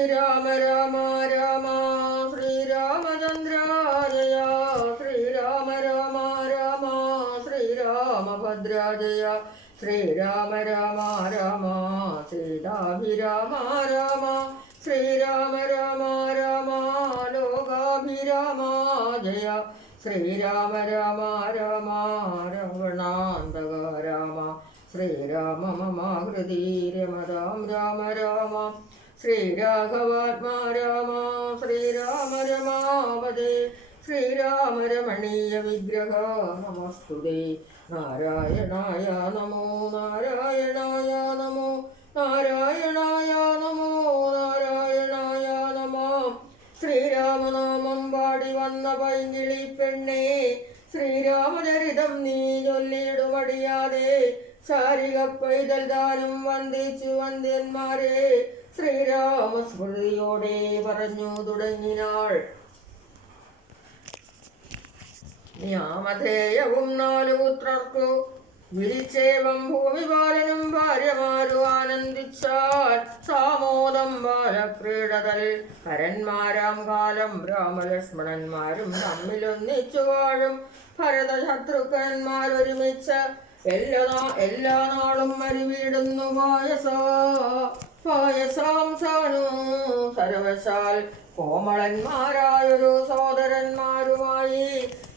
ശ്രീരാമ രാമ രാമ ശ്രീരാമചന്ദ്ര ജയ ശ്രീരാമ രാമ രാമ ശ്രീരാമഭദ്ര ജയ ശ്രീരാമ രാമ രാമ സീതാഭിരാമ രാമ ശ്രീരാമ രാമ രാമ ലോകാഭിരാമ ജയ ശ്രീരാമ രാമ രാമ രാവണാന്തക രാമ ശ്രീരാമ മമ ഹൃദി രമതാം രാമ രാമ ശ്രീരാഘവാത്മാ രാമ ശ്രീരാമ രമാവതേ ശ്രീരാമ രമണീയ വിഗ്രഹ നമസ്തുതേ നാരായണായ നമോ നാരായണായ നമോ നാരായണായ നമോ നാരായണായ നമോ ശ്രീരാമനാമം പാടി വന്ന പൈങ്കിളി പെണ്ണേ ശ്രീരാമചരിതം നീ ചൊല്ലിയിടുമടിയാതെ ശാരിക പൈതൽ ദാനം വന്ദിച്ചു വന്ദ്യന്മാരെ ശ്രീരാമസ്മൃതിയോടെ പറഞ്ഞു തുടങ്ങിനാൾ. യാമധേയവും നാലൂത്രർക്കു വിരിച്ചേവം ഭൂമിപാലനും ഭാര്യമാരു ആനന്ദിച്ചാൽ സാമോദം ബാലക്രീഡതൽ ഹരന്മാരാം കാലം രാമലക്ഷ്മണന്മാരും തമ്മിലൊന്നിച്ചു വാഴും ഭരതശത്രുഘ്നന്മാരൊരുമിച്ച് എല്ലാ നാളും മരുവിടുന്നു പായസാംശാനു സർവശാൽ കോമളന്മാരായൊരു സോദരന്മാരുമായി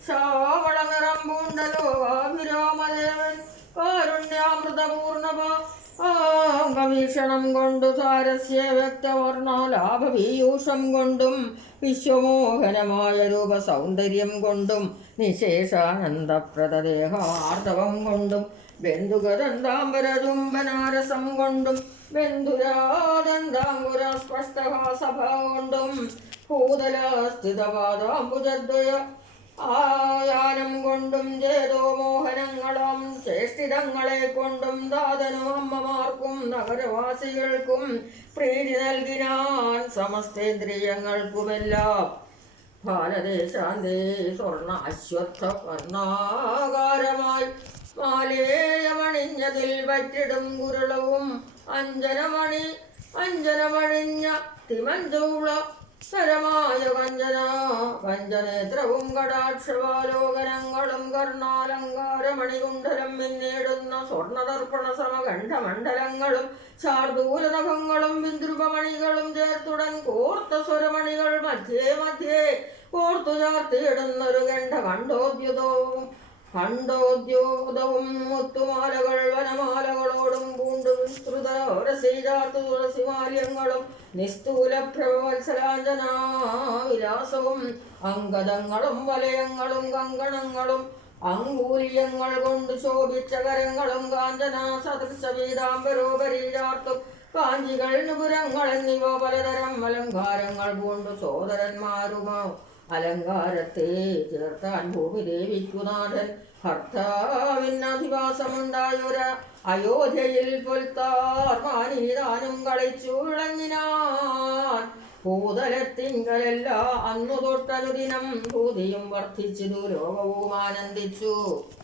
ശ്യാമള നിറം പൂണ്ടലോ അഭിരാമദേവൻ കാരുണ്യാമൃതപൂർണവീക്ഷണം കൊണ്ടു സാരസ്യ വ്യക്തവർണ്ണ ലാഭപീയൂഷം കൊണ്ടും വിശ്വമോഹനമായ രൂപ സൗന്ദര്യം കൊണ്ടും നിശേഷാനന്ദപ്രദദേഹാർദ്ദവം കൊണ്ടും ബന്ധുഗദന്താംബരചുംബനാരസം കൊണ്ടും ബന്ധുരാദന്താംബുര സ്പഷ്ടഹാസഭ കൊണ്ടും ഭൂതലസ്ഥിതപാദാംബുജദ്വയ ആയാനം കൊണ്ടും ചേതോ മോഹനങ്ങളും ചേഷ്ടിതങ്ങളെ കൊണ്ടും ദാതനും അമ്മമാർക്കും നഗരവാസികൾക്കും പ്രീതി നൽകിനാൻ സമസ്തേന്ദ്രിയങ്ങൾക്കുമെല്ലാം ബാലദേശാന്തേ സ്വർണ അശ്വത്ഥ വർണ്ണാകാരമായി മാലേയമണിഞ്ഞതിൽ വറ്റിടും കുരുളവും അഞ്ജനമണിഞ്ഞ തിമഞ്ചൂള സരമായ കഞ്ചനേത്രവും കടാക്ഷവാലോകനങ്ങളും കർണാലങ്കാരമണികുണ്ഡലം മിന്നേടുന്ന സ്വർണദർപ്പണ സമകണ്ഠമണ്ഡലങ്ങളും ശാർദൂലനഖങ്ങളും ബിന്ദുപമണികളും ചേർത്തുടൻ കോർത്ത സ്വരമണികൾ മധ്യേ കോർത്തു ചാർത്തിയിടുന്നൊരു ഖണ്ഡോദ്യോതവും മുത്തുമാലകൾ വനമാലകളോടും പൂണ്ടു വിസ്തൃത രസീചാർത്തു തുളസിമാല്യങ്ങളും നിസ്തൂല പ്രവത്സലാഞ്ജനാ വിലാസവും അങ്കദങ്ങളും വലയങ്ങളും കങ്കണങ്ങളും അങ്കൂല്യങ്ങൾ കൊണ്ട് ശോഭിച്ച കരങ്ങളും കാഞ്ചന സദൃശ പീതാംബരോപരി ചാർത്തും കാഞ്ചികൾ നുപുരങ്ങൾ എന്നിവ പലതരം അലങ്കാരങ്ങൾ പൂണ്ടു സോദരന്മാരുമോ അലങ്കാരത്തെ ചേർത്താൻ ഭൂമിദേവിക്കുനാഥൻ ഭർത്താവിനധിവാസമുണ്ടായൊര അയോധ്യയിൽ പൊൽത്താർ മാനീതാനും കളിച്ചു വിളങ്ങിനാൻ ഭൂതലത്തിങ്കലെല്ലാ അന്നു തൊട്ടനുദിനം ഭൂതിയും വർദ്ധിച്ചിതു ലോകവും ആനന്ദിച്ചു.